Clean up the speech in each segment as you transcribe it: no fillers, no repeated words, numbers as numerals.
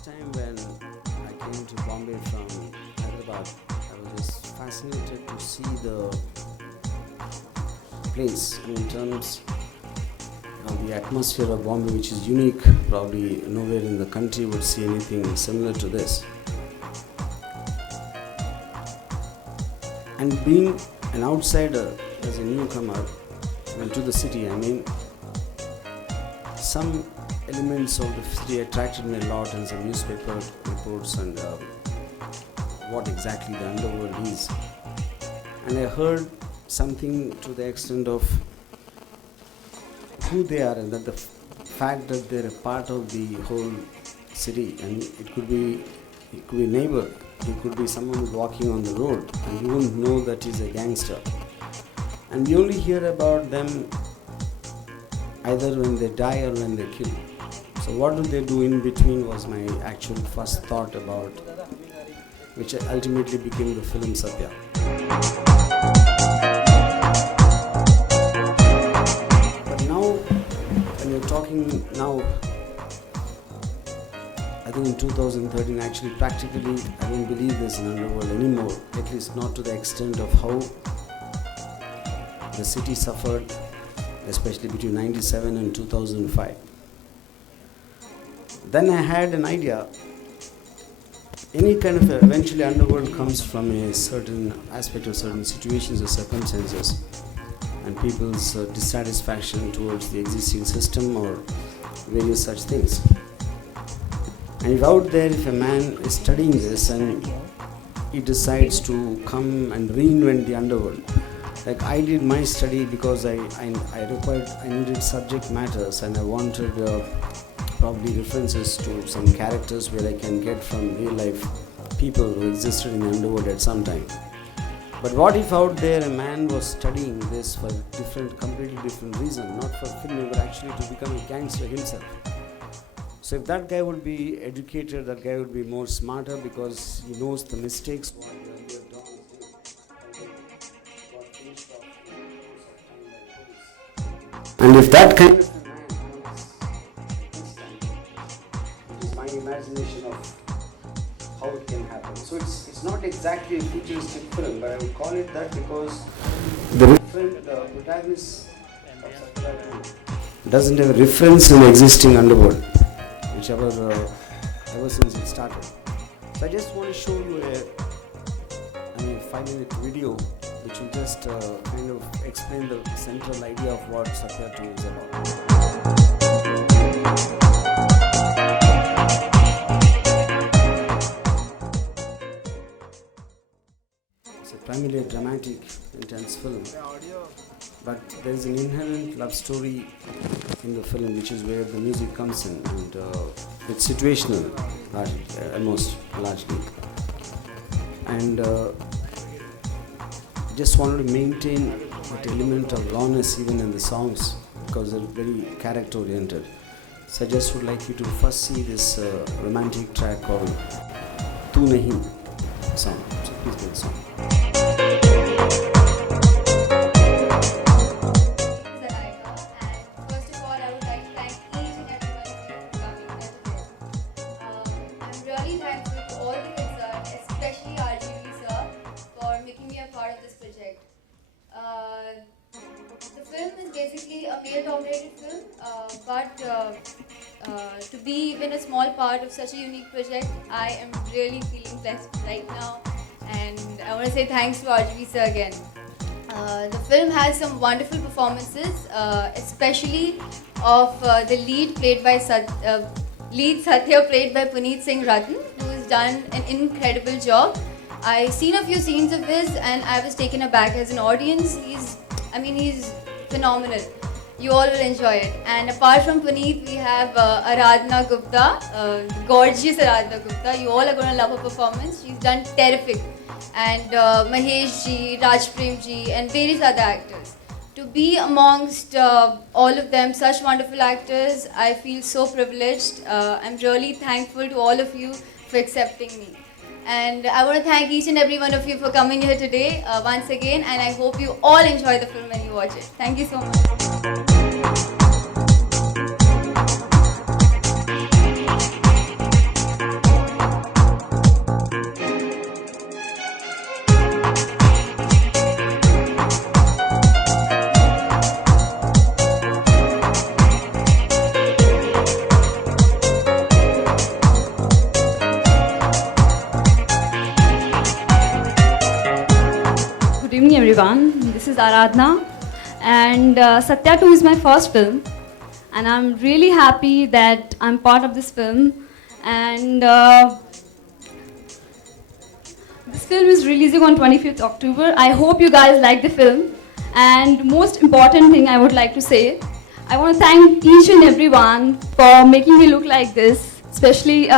first time when I came to Bombay from Hyderabad, I was just fascinated to see the place in terms of the atmosphere of Bombay, which is unique. Probably nowhere in the country would see anything similar to this. And being an outsider as a newcomer to the city, some elements of the city attracted me a lot, and some newspaper reports and what exactly the underworld is. And I heard something to the extent of who they are, and that the fact that they're a part of the whole city, and it could be a neighbor, it could be someone walking on the road, and you wouldn't know that he's a gangster. And we only hear about them either when they die or when they kill. So what do they do in between was my actual first thought about, which ultimately became the film Satya. But now, when you're talking now, I think in 2013, actually practically, I don't believe there's an underworld anymore, at least not to the extent of how the city suffered, especially between 97 and 2005. Then I had an idea. Any kind of eventually underworld comes from a certain aspect of certain situations or circumstances, and people's dissatisfaction towards the existing system or various such things. And if out there, if a man is studying this and he decides to come and reinvent the underworld, like I did my study because I needed subject matters, and I wanted probably references to some characters where I can get from real life people who existed in the underworld at some time. But what if out there a man was studying this for completely different reason, not for filming, but actually to become a gangster himself? So if that guy would be educated, that guy would be more smarter because he knows the mistakes what the earlier dons did. And if that kind of a man wants this time, it is my imagination of how it can happen. So it's not exactly a futuristic film, but I would call it that because the protagonist of Satya doesn't have a reference in the existing underworld, whichever ever since it started. So I just want to show you a 5-minute video which will just kind of explain the central idea of what Satya 2 is about. It's primarily a dramatic, intense film, but there is an inherent love story in the film, which is where the music comes in, and it's situational, almost largely. And just wanted to maintain that element of rawness even in the songs, because they're very character oriented. So I just would like you to first see this romantic track called Tu Nahi song. So please play the song. The film is basically a male-dominated film, but to be even a small part of such a unique project, I am really feeling blessed right now, and I want to say thanks to RGV sir again. The film has some wonderful performances, especially of the lead Satya, played by Puneet Singh Ratn, who has done an incredible job. I've seen a few scenes of his and I was taken aback as an audience. He's phenomenal. You all will enjoy it. And apart from Puneet, we have Aradhana Gupta, gorgeous Aradhana Gupta. You all are going to love her performance. She's done terrific. And Mahesh ji, Raj Prem ji, and various other actors. To be amongst all of them, such wonderful actors, I feel so privileged. I'm really thankful to all of you for accepting me. And I want to thank each and every one of you for coming here today once again, and I hope you all enjoy the film when you watch it. Thank you so much. everyone. This is Aradhna, and Satya 2 is my first film, and I'm really happy that I'm part of this film. And this film is releasing on 25th October. I hope you guys like the film. And most important thing I would like to say, I want to thank each and everyone for making me look like this, especially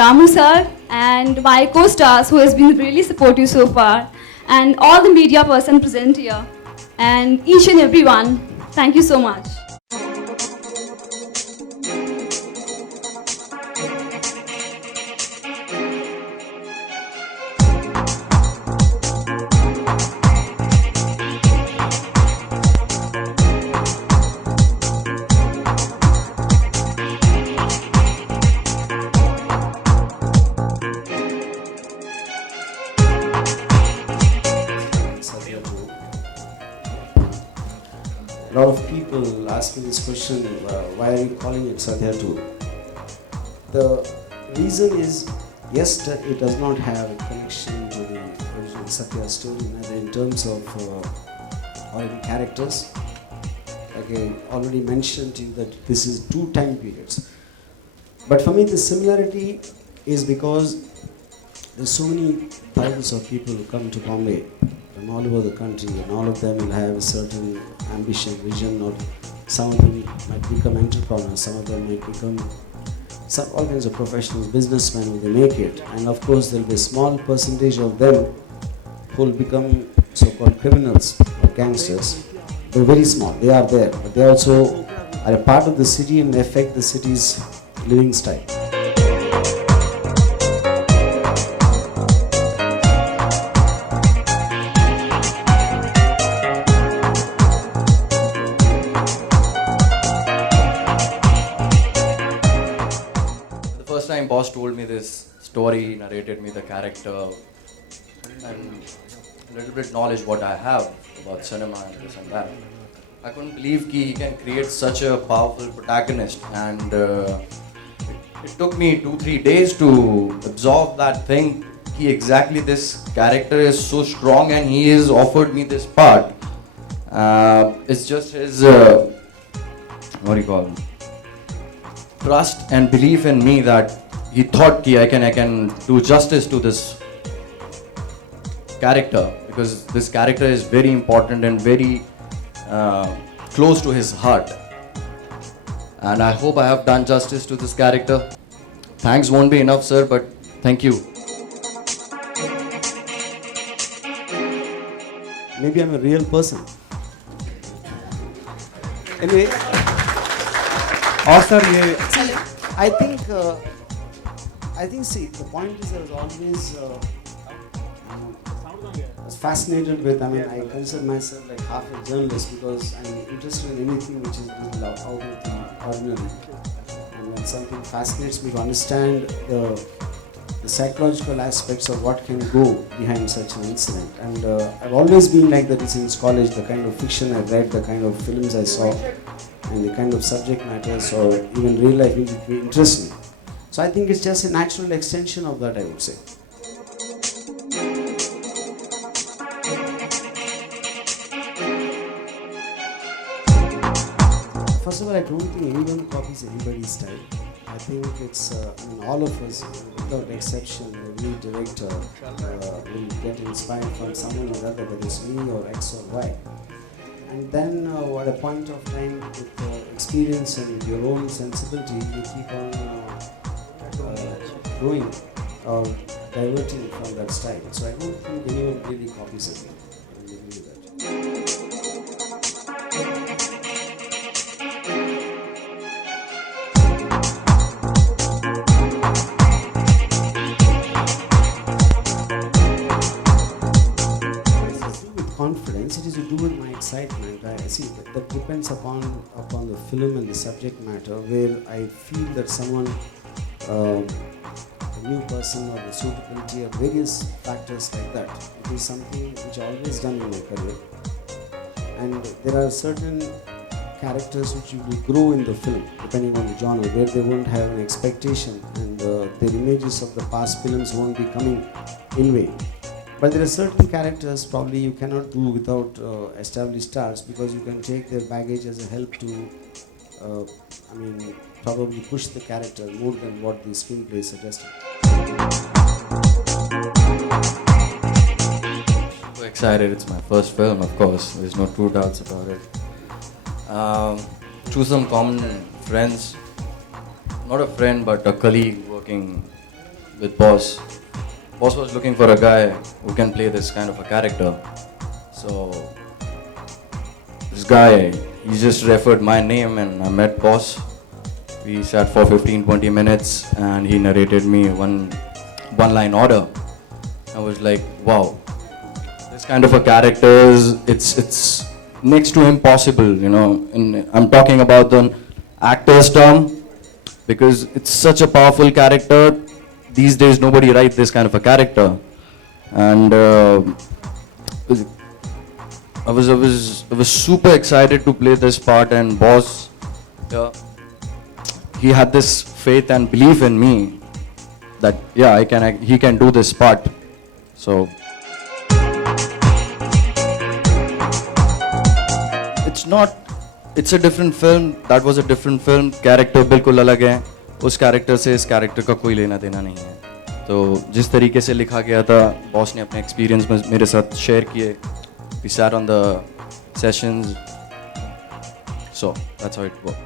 Ramu sir and my co-stars who has been really supportive so far, and all the media person present here, and each and everyone. Thank you so much. Satya 2. A lot of people ask me this question, why are you calling it Satya 2? The reason is, yes, it does not have a connection to the original Satya story, neither in terms of or in characters. Like I already mentioned to you that this is 2 time periods. But for me the similarity is because there's so many thousands of people who come to Bombay from all over the country, and all of them will have a certain ambition, vision, or some of them might become entrepreneurs, some of them might become all kinds of professionals, businessmen when they make it. And of course there will be a small percentage of them who will become so-called criminals or gangsters. They're very small, they are there, but they also are a part of the city and affect the city's living style. The first time boss told me this story, narrated me the character, and a little bit knowledge what I have about cinema and this and that, I couldn't believe he can create such a powerful protagonist, and it took me 2-3 days to absorb that thing. Exactly, this character is so strong and he has offered me this part. It's just his, what do you call it? Trust and belief in me that he thought I can do justice to this character, because this character is very important and very close to his heart, and I hope I have done justice to this character. Thanks won't be enough, sir, but thank you. Maybe I'm a real person. Anyway, और sir ये I think see, the point is I was always was fascinated with, I consider myself like half a journalist because I'm interested in anything which is out of the ordinary. And when something fascinates me to understand the psychological aspects of what can go behind such an incident. And I've always been like that since college, the kind of fiction I've read, the kind of films I saw, and the kind of subject matters or even real life music interest me. So I think it's just a natural extension of that, I would say. First of all, I don't think anyone copies anybody's style. I think it's all of us, without exception, every director will get inspired from someone or other, whether it's me or X or Y. And then at a point of time, with experience and your own sensibility, you keep on growing or diverting from that style. So I don't think anyone really copies it. I will agree with that. Confidence, it is to do with my excitement. I see that depends upon the film and the subject matter, where I feel that someone, a new person or the suitability or various factors like that. It is something which I always done in my career. And there are certain characters which will grow in the film depending on the genre, where they won't have an expectation and their images of the past films won't be coming in way. But there are certain characters probably you cannot do without established stars, because you can take their baggage as a help to, probably push the character more than what the screenplay suggested. So excited, it's my first film, of course, there's no two doubts about it. Through some common friends, not a friend but a colleague working with Boss. Boss was looking for a guy who can play this kind of a character. So this guy, he just referred my name and I met Boss. We sat for 15-20 minutes and he narrated me one line order. I was like, wow, this kind of a character it's next to impossible, you know. And I'm talking about the actor's term, because it's such a powerful character. These days nobody writes this kind of a character. And I was super excited to play this part, and Boss, he had this faith and belief in me that he can do this part. So it's a different film. That was a different film. Character बिल्कुल अलग है. उस character से इस character का कोई लेना देना नहीं है. तो जिस तरीके से लिखा गया था, बॉस ने अपने experience में मेरे साथ share किए. We sat on the sessions. So that's how it worked.